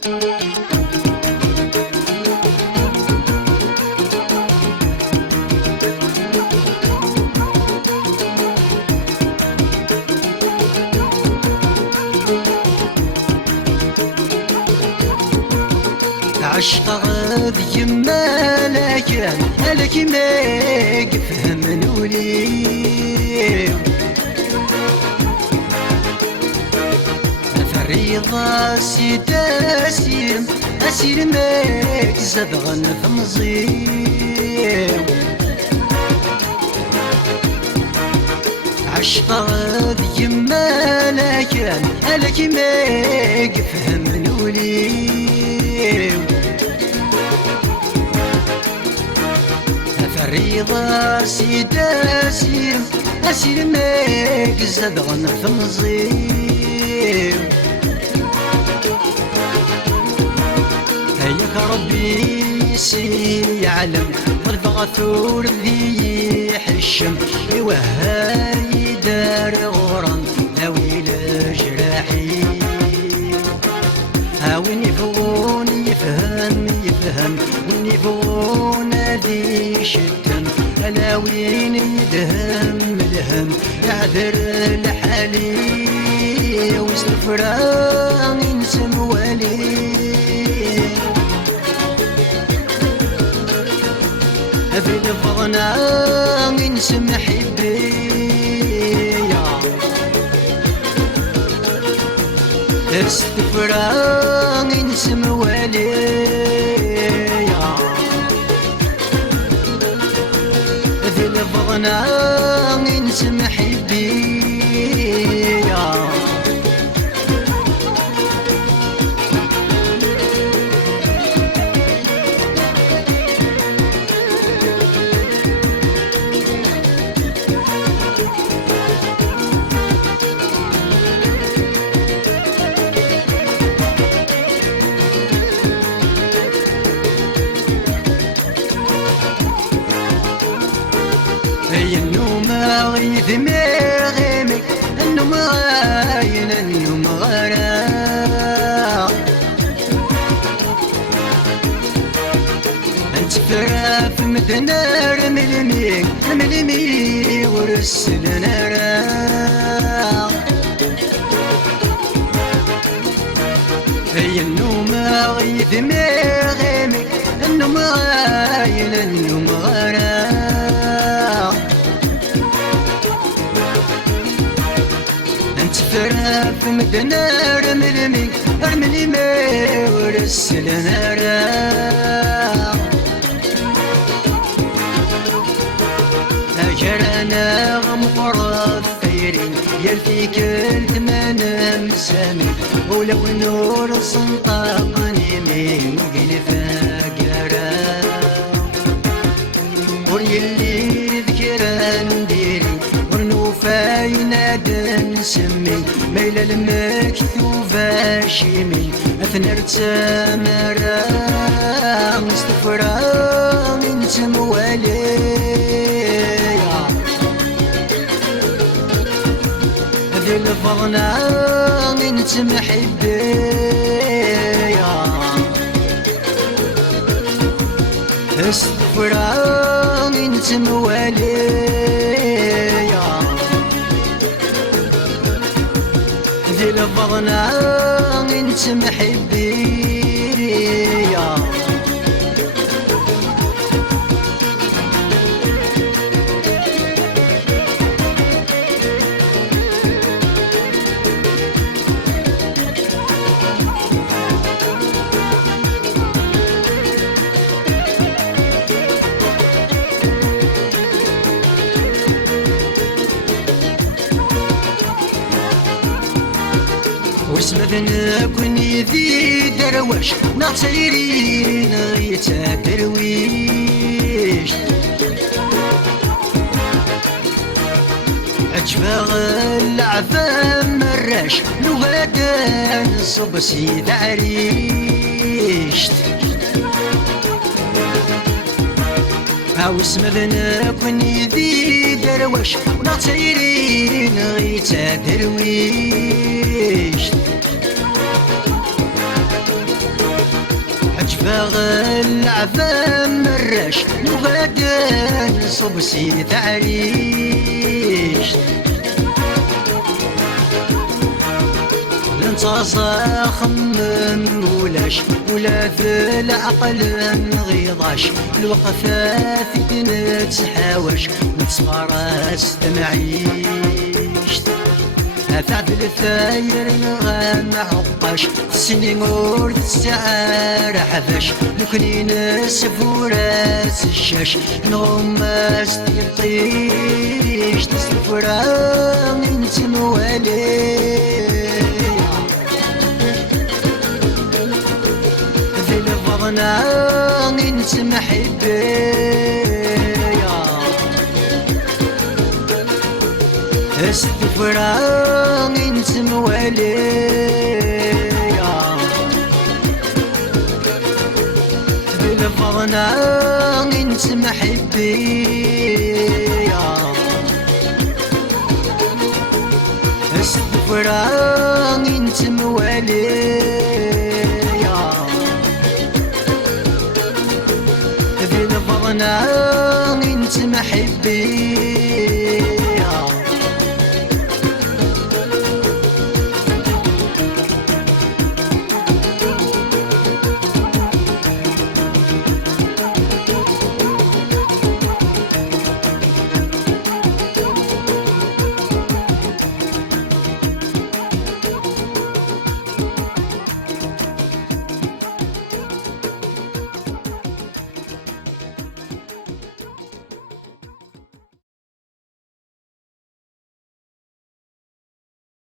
عشق غاد يما لكن هلك ما يفهم نولي فريضة سيدا أسير ماك زدغن فمزيو عشق غاد يما لكن هلك ما يفهم نولي فريضة سيدا أسير ماك زدغن فمزيو هيك ربي يسير يعلم والبغثور ذي يحشم يوهاي دار غرام هاوي لجراحي هاوين يفون يفهم وين يفون ذي شتم هلاوين يدهم الهم يعذر لحالي وسفران ينسم والي بالفضنا ينسم حبي استفران ينسم والي بالفضنا ينسم حبي النوم غيث مغيمك النوم غاين النوم غرا انت فراف مدنار ملمي ورسل نارا هي النوم غيث مغيمك النوم غاين النوم غرا فراف مدنار ملمي ورسل نارا أجرنا غمقرة ثيرين يلفيك الثمان مسامي ولو نور صنطاقني من قلفا وريلي ذكرى نديري ورنوفا ينادى نسمي ميل المكتوب شيمي أثنرت سمرا مستفرا من سموالي ذي الفضنا من سمحبي استفرا من سموالي ذي الفضنا من سمحبي واسمذنا كوني ذي دروش نعتيرين غيتا درويش عجبا العفا مراش لغادا نصب سيد عريشت واسمذنا كوني ذي دروش نعتيرين غيتا درويش العظام الرش نغدا نصب سيد عريش نتصاخم من ولاش ولا في العقل نغيضاش الوقفة في نتحاوش نتصفرس تمعيش أفعد الثاير نغام عقاش السنين ورد السعار حفاش لكني نسفوراس الشاش نغماس تيطيش تسلفرا من تموالي في الفضنا نسمح بيا استفراغ نسم وليا بالفضنا نسم حبيا استفراغ نسم وليا بالفضنا نسم حبيا